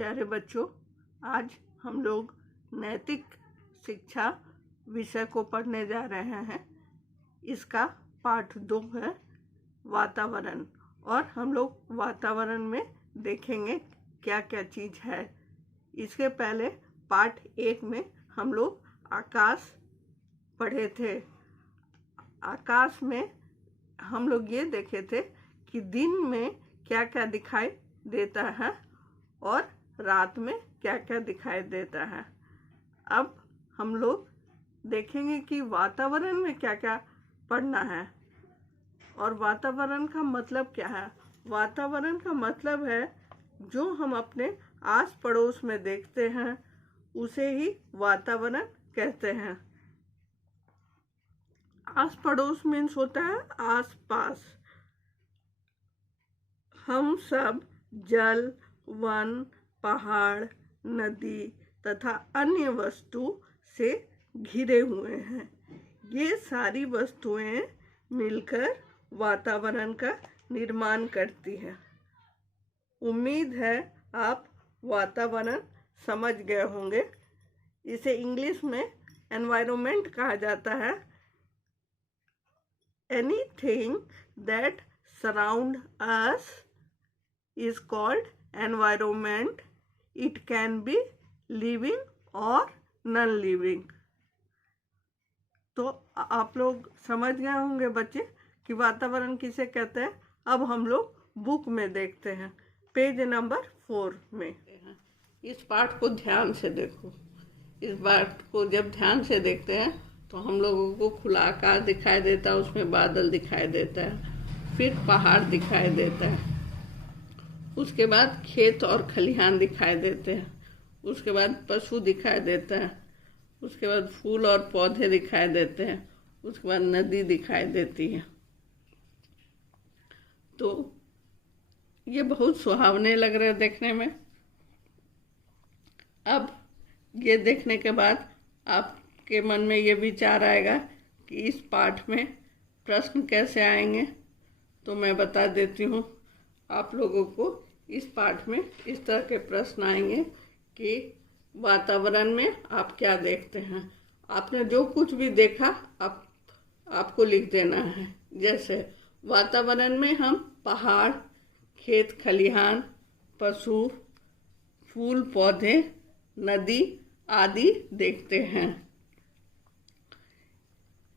प्यारे बच्चों, आज हम लोग नैतिक शिक्षा विषय को पढ़ने जा रहे हैं। इसका पाठ 2 है वातावरण, और हम लोग वातावरण में देखेंगे क्या क्या चीज़ है। इसके पहले पाठ 1 में हम लोग आकाश पढ़े थे। आकाश में हम लोग ये देखे थे कि दिन में क्या क्या दिखाई देता है और रात में क्या क्या दिखाई देता है। अब हम लोग देखेंगे कि वातावरण में क्या क्या पढ़ना है और वातावरण का मतलब क्या है। वातावरण का मतलब है जो हम अपने आस पड़ोस में देखते हैं उसे ही वातावरण कहते हैं। आस पड़ोस मीन्स होता है आस पास। हम सब जल, वन, पहाड़, नदी तथा अन्य वस्तु से घिरे हुए हैं। ये सारी वस्तुएं मिलकर वातावरण का निर्माण करती हैं। उम्मीद है आप वातावरण समझ गए होंगे। इसे इंग्लिश में एनवायरनमेंट कहा जाता है। Anything that surround us is called environment. It can be living or non-living. तो आप लोग समझ गए होंगे बच्चे कि वातावरण किसे कहते हैं। अब हम लोग बुक में देखते हैं, पेज नंबर 4 में। इस पाठ को ध्यान से देखो। इस पाठ को जब ध्यान से देखते हैं तो हम लोगों को खुला आकाश दिखाई देता है, उसमें बादल दिखाई देता है, फिर पहाड़ दिखाई देता है, उसके बाद खेत और खलिहान दिखाई देते हैं, उसके बाद पशु दिखाई देता है, उसके बाद फूल और पौधे दिखाई देते हैं, उसके बाद नदी दिखाई देती है। तो ये बहुत सुहावने लग रहे हैं देखने में। अब ये देखने के बाद आपके मन में ये विचार आएगा कि इस पाठ में प्रश्न कैसे आएंगे। तो मैं बता देती हूँ आप लोगों को। इस पाठ में इस तरह के प्रश्न आएंगे कि वातावरण में आप क्या देखते हैं। आपने जो कुछ भी देखा आपको लिख देना है। जैसे वातावरण में हम पहाड़, खेत खलिहान, पशु, फूल पौधे, नदी आदि देखते हैं।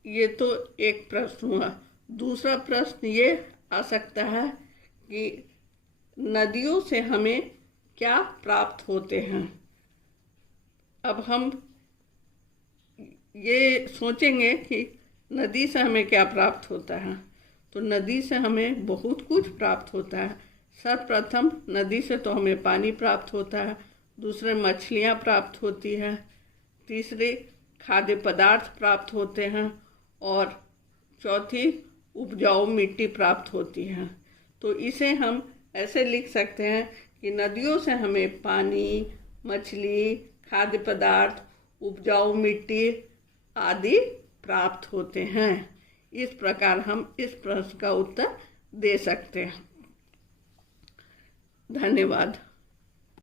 ये तो एक प्रश्न हुआ। दूसरा प्रश्न ये आ सकता है कि नदियों से हमें क्या प्राप्त होते हैं। अब हम ये सोचेंगे कि नदी से हमें क्या प्राप्त होता है। तो नदी से हमें बहुत कुछ प्राप्त होता है। सर्वप्रथम नदी से तो हमें पानी प्राप्त होता है, दूसरे मछलियाँ प्राप्त होती हैं, तीसरे खाद्य पदार्थ प्राप्त होते हैं और चौथी उपजाऊ मिट्टी प्राप्त होती है। तो इसे हम ऐसे लिख सकते हैं कि नदियों से हमें पानी, मछली, खाद्य पदार्थ, उपजाऊ मिट्टी आदि प्राप्त होते हैं। इस प्रकार हम इस प्रश्न का उत्तर दे सकते हैं। धन्यवाद।